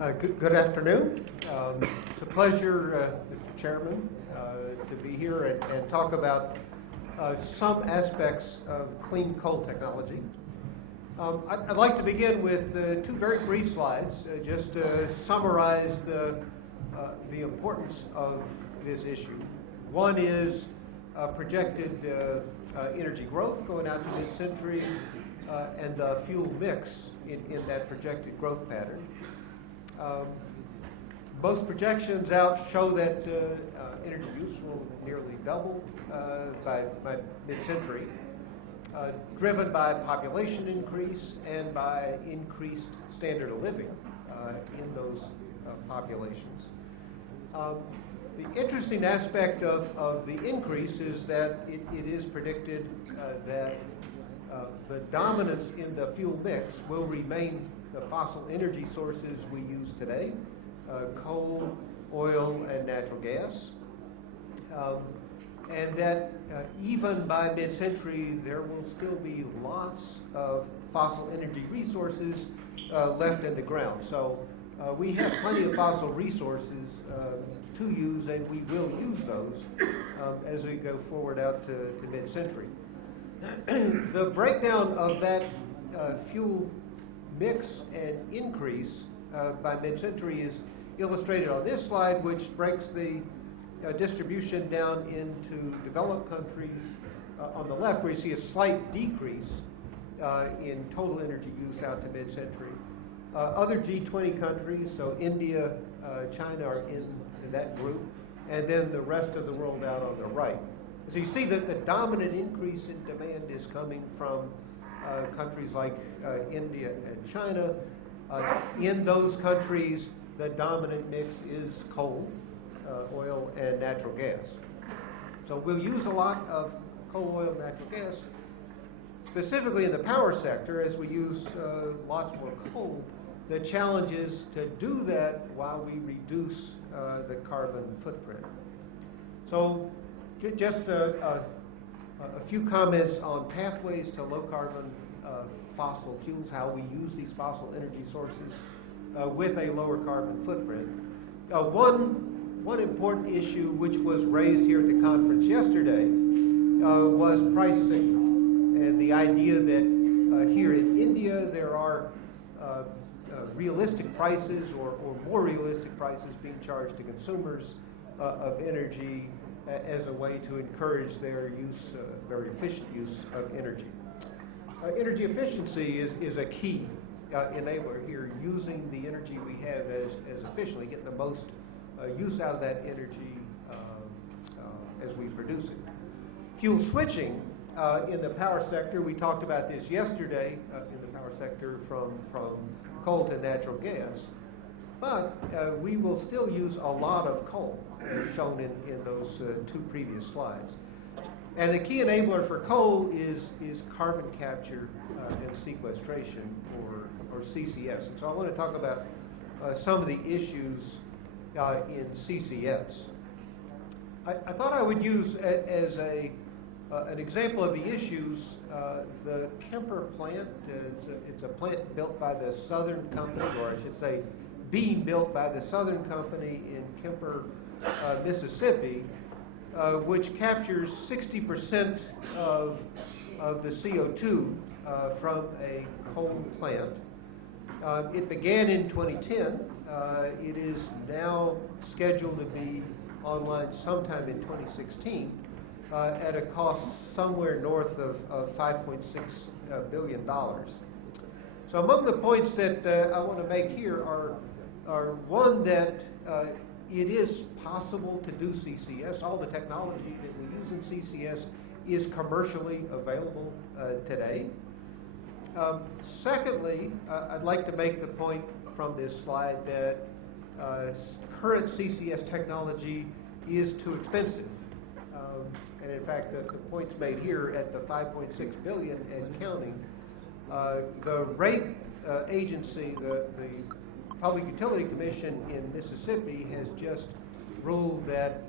Good afternoon. It's a pleasure, Mr. Chairman, to be here and talk about some aspects of clean coal technology. I'd like to begin with two very brief slides, just to summarize the importance of this issue. One is projected energy growth going out to mid-century and the fuel mix in that projected growth pattern. Most projections out show that energy use will nearly double by mid-century, driven by population increase and by increased standard of living in those populations. The interesting aspect of the increase is that it is predicted that the dominance in the fuel mix will remain the fossil energy sources we use today, coal, oil, and natural gas. And that even by mid-century, there will still be lots of fossil energy resources left in the ground. So we have plenty of fossil resources to use, and we will use those as we go forward out to mid-century. The breakdown of that fuel mix and increase by mid-century is illustrated on this slide, which breaks the distribution down into developed countries on the left, where you see a slight decrease in total energy use out to mid-century. Other G20 countries, so India, China are in that group, and then the rest of the world out on the right. So you see that the dominant increase in demand is coming from countries like India and China. In those countries, the dominant mix is coal, oil, and natural gas. So we'll use a lot of coal, oil, and natural gas, specifically in the power sector, as we use lots more coal. The challenge is to do that while we reduce the carbon footprint. So just a few comments on pathways to low carbon fossil fuels, how we use these fossil energy sources with a lower carbon footprint. One important issue which was raised here at the conference yesterday was pricing, and the idea that here in India there are realistic prices or more realistic prices being charged to consumers of energy as a way to encourage their use, very efficient use of energy. Energy efficiency is a key enabler here, using the energy we have as efficiently, getting the most use out of that energy as we produce it. Fuel switching in the power sector, we talked about this yesterday in the power sector from coal to natural gas, but we will still use a lot of coal, as shown in those two previous slides. And the key enabler for coal is carbon capture and sequestration, or CCS. And so I want to talk about some of the issues in CCS. I thought I would use as an example of the issues the Kemper plant. It's a plant built by the Southern Company, or I should say being built by the Southern Company in Kemper, Mississippi, which captures 60% of the CO2 from a coal plant. It began in 2010. It is now scheduled to be online sometime in 2016 at a cost somewhere north of $5.6 billion. So among the points that I want to make here are one, that it is possible to do CCS. All the technology that we use in CCS is commercially available today. Secondly, I'd like to make the point from this slide that current CCS technology is too expensive. And in fact, the point's made here at the $5.6 billion and counting. The rate agency, the Public Utility Commission in Mississippi, has just ruled that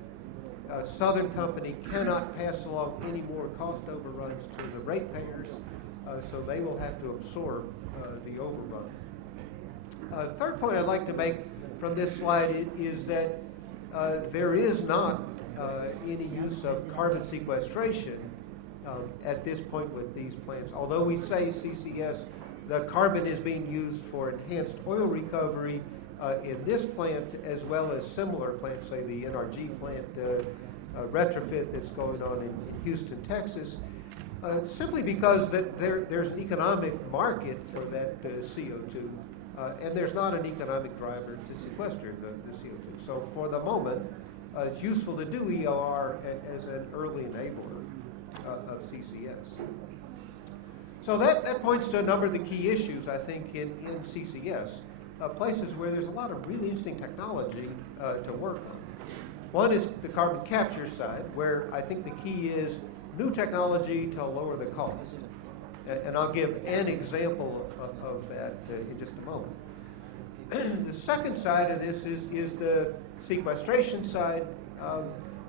Southern Company cannot pass along any more cost overruns to the ratepayers, so they will have to absorb the overrun. Third point I'd like to make from this slide is that there is not any use of carbon sequestration at this point with these plants. Although we say CCS, the carbon is being used for enhanced oil recovery in this plant as well as similar plants, say the NRG plant retrofit that's going on in Houston, Texas, simply because there's an economic market for that CO2, and there's not an economic driver to sequester the CO2. So for the moment, it's useful to do EOR as an early enabler of CCS. So that points to a number of the key issues, I think, in CCS, places where there's a lot of really interesting technology to work on. One is the carbon capture side, where I think the key is new technology to lower the cost. And I'll give an example of that in just a moment. The second side of this is the sequestration side,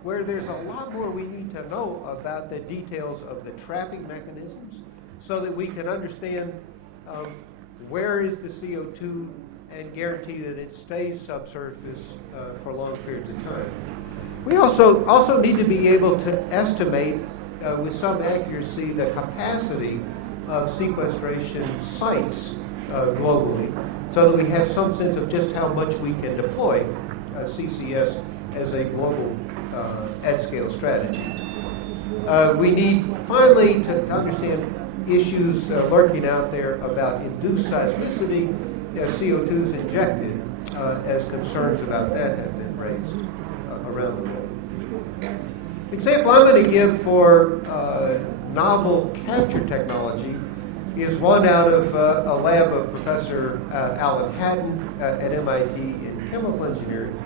where there's a lot more we need to know about the details of the trapping mechanisms so that we can understand where is the CO2 and guarantee that it stays subsurface for long periods of time. We also need to be able to estimate with some accuracy the capacity of sequestration sites globally so that we have some sense of just how much we can deploy CCS as a global at-scale strategy. We need finally to understand issues lurking out there about induced seismicity as CO2 is injected, as concerns about that have been raised around the world. The example I'm going to give for novel capture technology is one out of a lab of Professor Alan Hatton at MIT in chemical engineering,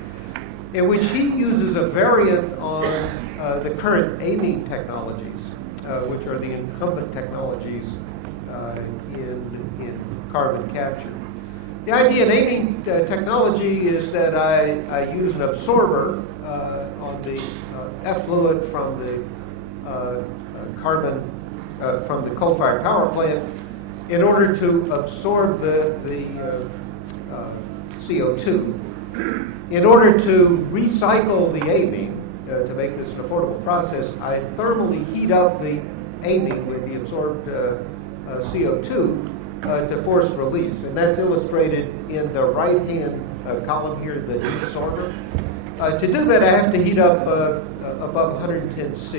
in which he uses a variant on the current amine technologies, which are the incumbent technologies in carbon capture. The idea in amine technology is that I use an absorber on the effluent from the carbon from the coal-fired power plant in order to absorb the CO2. In order to recycle the amine, to make this an affordable process, I thermally heat up the amine with the absorbed CO2 to force release. And that's illustrated in the right-hand column here, the desorber. To do that, I have to heat up above 110 C.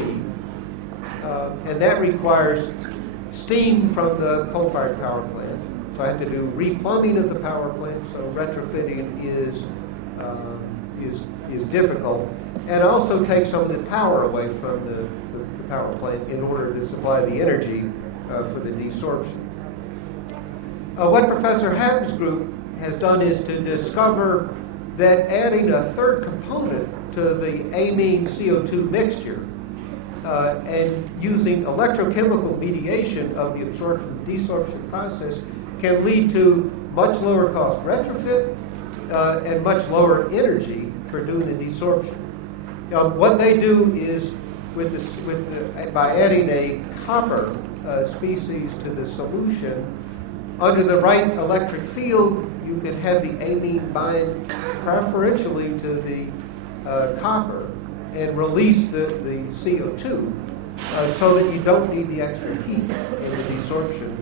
And that requires steam from the coal-fired power plant. So I have to do replumbing of the power plant, so retrofitting is difficult. And also take some of the power away from the power plant in order to supply the energy for the desorption. What Professor Hatton's group has done is to discover that adding a third component to the amine CO2 mixture and using electrochemical mediation of the absorption-desorption process can lead to much lower cost retrofit and much lower energy for doing the desorption. What they do is, by adding a copper species to the solution, under the right electric field, you can have the amine bind preferentially to the copper and release the CO2 so that you don't need the extra heat in the desorption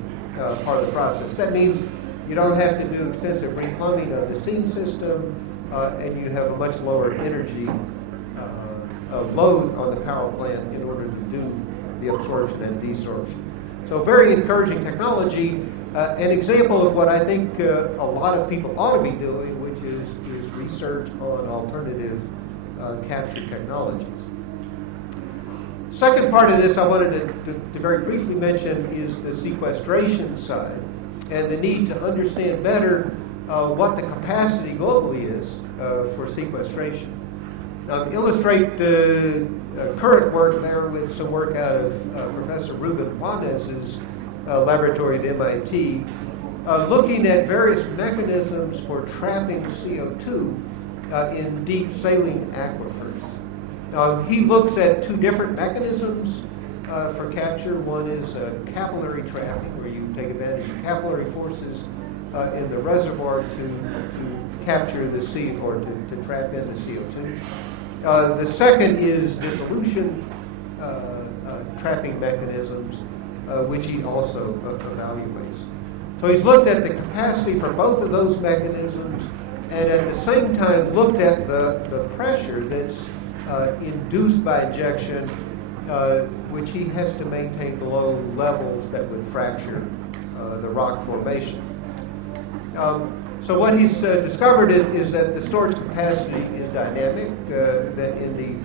part of the process. That means you don't have to do extensive replumbing of the steam system, and you have a much lower energy load on the power plant in order to do the absorption and desorption. So very encouraging technology, an example of what I think a lot of people ought to be doing, which is research on alternative capture technologies. Second part of this I wanted to very briefly mention is the sequestration side and the need to understand better what the capacity globally is for sequestration. Now, to illustrate current work there with some work out of Professor Ruben Juanez's laboratory at MIT, looking at various mechanisms for trapping CO2 in deep saline aquifers. He looks at two different mechanisms for capture. One is capillary trapping, where you take advantage of capillary forces in the reservoir to capture the CO, or to trap in the CO2. The second is dissolution trapping mechanisms, which he also evaluates. So he's looked at the capacity for both of those mechanisms, and at the same time looked at the pressure that's induced by injection, which he has to maintain below levels that would fracture the rock formation. So what he's discovered is that the storage capacity is dynamic, that in the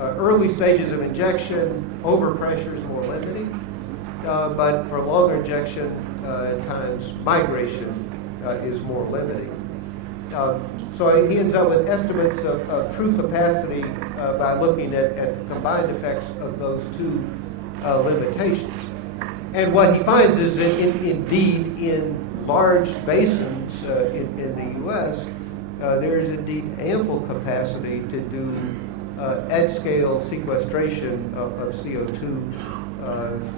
early stages of injection, overpressure is more limiting, but for longer injection, at times migration is more limiting. So he ends up with estimates of true capacity by looking at the combined effects of those two limitations. And what he finds is that indeed in large basins in the U.S., there is indeed ample capacity to do at-scale sequestration of CO2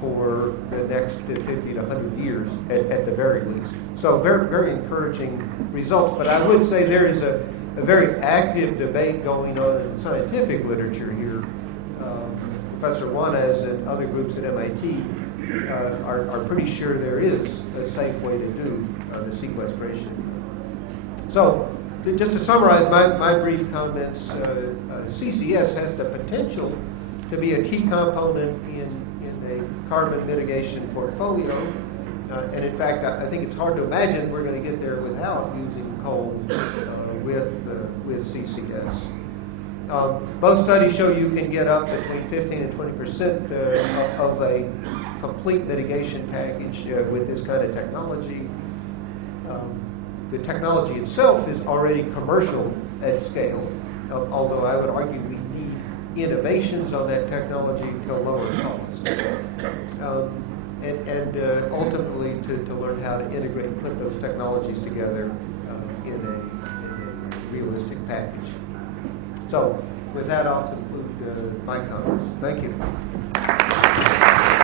for the next 50 to 100 years at the very least. So very, very encouraging results. But I would say there is a very active debate going on in scientific literature here. Professor Juanez and other groups at MIT are pretty sure there is a safe way to do the sequestration. So just to summarize my brief comments, CCS has the potential to be a key component in a carbon mitigation portfolio. And in fact, I think it's hard to imagine we're going to get there without using coal with CCS. Both studies show you can get up between 15 and 20% of a complete mitigation package with this kind of technology. The technology itself is already commercial at scale, although I would argue we need innovations on that technology to lower costs. And ultimately to learn how to integrate and put those technologies together in a realistic package. So with that, I'll conclude my comments. Thank you.